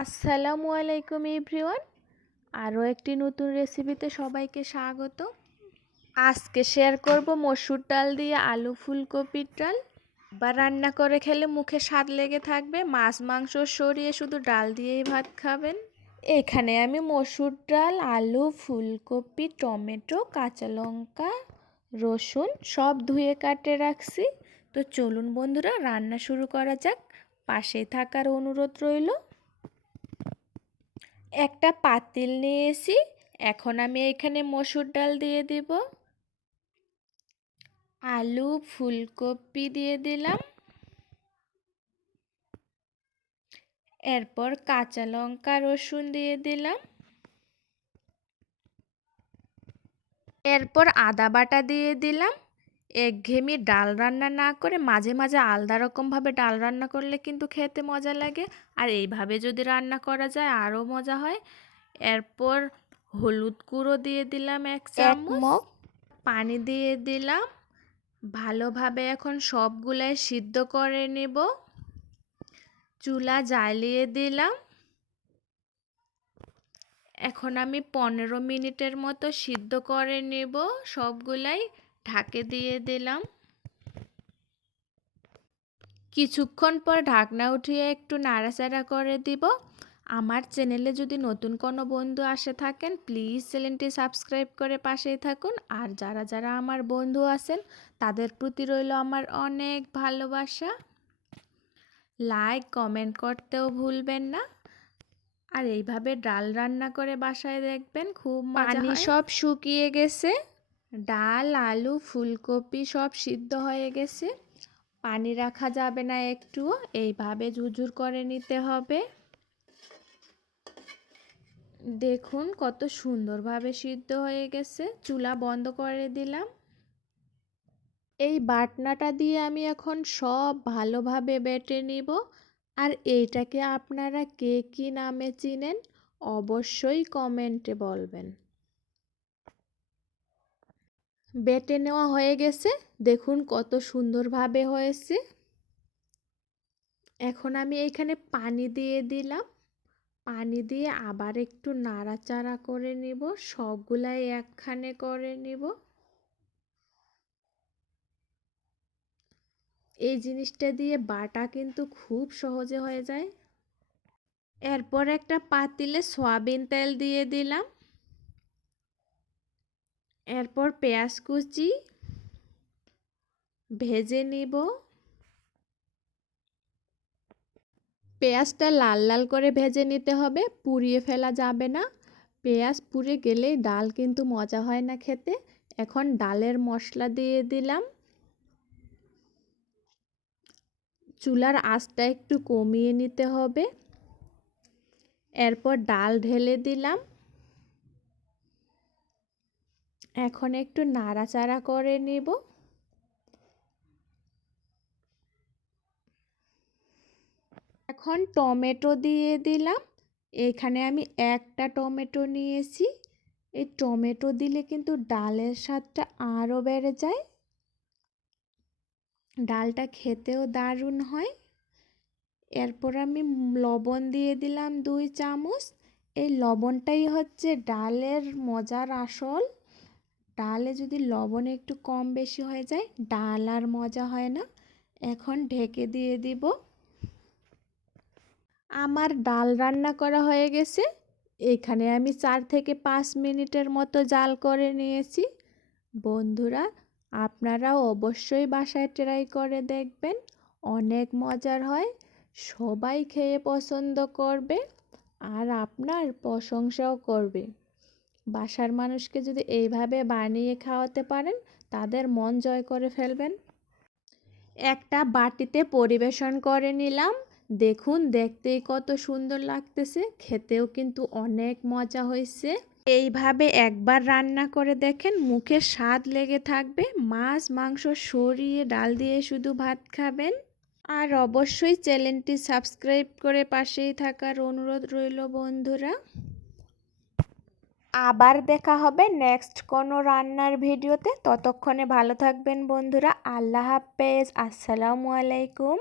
আসসালামু আলাইকুম এভরিওয়ান। আরও একটি নতুন রেসিপিতে সবাইকে স্বাগত। আজকে শেয়ার করব মসুর ডাল দিয়ে আলু ফুলকপির ডাল। বা রান্না করে খেলে মুখে স্বাদ লেগে থাকবে। মাছ, মাংস সরিয়ে শুধু ডাল দিয়েই ভাত খাবেন। এখানে আমি মসুর ডাল, আলু, ফুলকপি, টমেটো, কাঁচা লঙ্কা, রসুন সব ধুয়ে কাটে রাখছি। তো চলুন বন্ধুরা, রান্না শুরু করা যাক। পাশেই থাকার অনুরোধ রইল। একটা পাতিল নিয়েছি, এখন আমি এখানে মসুর ডাল দিয়ে দিব। আলু, ফুলকপি দিয়ে দিলাম। এরপর কাঁচা লঙ্কা, রসুন দিয়ে দিলাম। এরপর আদা বাটা দিয়ে দিলাম। একঘেয়েমি ডাল রান্না না করে মাঝে মাঝে আলাদা রকমভাবে ডাল রান্না করলে কিন্তু খেতে মজা লাগে। আর এইভাবে যদি রান্না করা যায় আরও মজা হয়। এরপর হলুদ গুঁড়ো দিয়ে দিলাম এক চামচ। পানি দিয়ে দিলাম। ভালোভাবে এখন সবগুলাই সিদ্ধ করে নেব। চুলা জ্বালিয়ে দিলাম। এখন আমি পনেরো মিনিটের মতো সিদ্ধ করে নেব সবগুলাই। ঢাকে দিয়ে দিলাম। কিছুক্ষণ পর ঢাকনা উঠিয়ে একটু নাড়াচাড়া করে দিব। আমার চ্যানেলে যদি নতুন কোনো বন্ধু আসে থাকেন প্লিজ চ্যানেলটি সাবস্ক্রাইব করে পাশেই থাকুন। আর যারা যারা আমার বন্ধু আছেন তাদের প্রতি রইল আমার অনেক ভালোবাসা। লাইক কমেন্ট করতেও ভুলবেন না। আর এইভাবে ডাল রান্না করে বাসায় দেখবেন খুব পানি সব শুকিয়ে গেছে। ডাল, আলু, ফুলকপি সব সিদ্ধ হয়ে গেছে। পানি রাখা যাবে না একটুও, এইভাবে ঝুঝুর করে নিতে হবে। দেখুন কত সুন্দরভাবে সিদ্ধ হয়ে গেছে, চুলা বন্ধ করে দিলাম। এই বাটনাটা দিয়ে আমি এখন সব ভালোভাবে বেটে নিব। আর এইটাকে আপনারা কে কী নামে চিনেন, অবশ্যই কমেন্টে বলবেন। বেটে নেওয়া হয়ে গেছে। দেখুন কত সুন্দরভাবে হয়েছে। এখন আমি এইখানে পানি দিয়ে দিলাম। পানি দিয়ে আবার একটু নাড়াচাড়া করে নিব। সবগুলাই একখানে করে নিব। এই জিনিসটা দিয়ে বাটা কিন্তু খুব সহজে হয়ে যায়। এরপর একটা পাতিলে সয়াবিন তেল দিয়ে দিলাম। এরপর পেঁয়াজ কুচি, ভেজে নিব। পেঁয়াজটা লাল লাল করে ভেজে নিতে হবে, পুড়িয়ে ফেলা যাবে না। পেঁয়াজ পুড়ে গেলেই ডাল কিন্তু মজা হয় না খেতে। এখন ডালের মশলা দিয়ে দিলাম। চুলার আঁচটা একটু কমিয়ে নিতে হবে। এরপর ডাল ঢেলে দিলাম। এখন একটু নাড়াচাড়া করে নেব। এখন টমেটো দিয়ে দিলাম। এখানে আমি একটা টমেটো নিয়েছি। এই টমেটো দিলে কিন্তু ডালের স্বাদটা আরও বেড়ে যায়। ডালটা খেতেও দারুণ হয়। এরপর আমি লবণ দিয়ে দিলাম দুই চামচ। এই লবণটাই হচ্ছে ডালের মজার আসল। ডালে যদি লবণ একটু কম বেশি হয়ে যায়, ডাল আর মজা হয় না। এখন ঢেকে দিয়ে দিব। আমার ডাল রান্না করা হয়ে গেছে। এখানে আমি চার থেকে পাঁচ মিনিটের মতো জাল করে নিয়েছি। বন্ধুরা, আপনারাও অবশ্যই বাসায় ট্রাই করে দেখবেন। অনেক মজার হয়, সবাই খেয়ে পছন্দ করবে আর আপনার প্রশংসাও করবে। বাসার মানুষকে যদি এইভাবে বানিয়ে খাওয়াতে পারেন, তাদের মন জয় করে ফেলবেন। একটা বাটিতে পরিবেশন করে নিলাম। দেখুন, দেখতেই কত সুন্দর লাগতেছে। খেতেও কিন্তু অনেক মজা হয়েছে। এইভাবে একবার রান্না করে দেখেন, মুখে স্বাদ লেগে থাকবে। মাছ, মাংস সরিয়ে ডাল দিয়ে শুধু ভাত খাবেন। আর অবশ্যই চ্যানেলটি সাবস্ক্রাইব করে পাশেই থাকার অনুরোধ রইল বন্ধুরা। আবার দেখা হবে নেক্সট কোনো রান্নার ভিডিওতে। ততক্ষণে ভালো থাকবেন বন্ধুরা। আল্লাহ হাফেজ। আসসালামু আলাইকুম।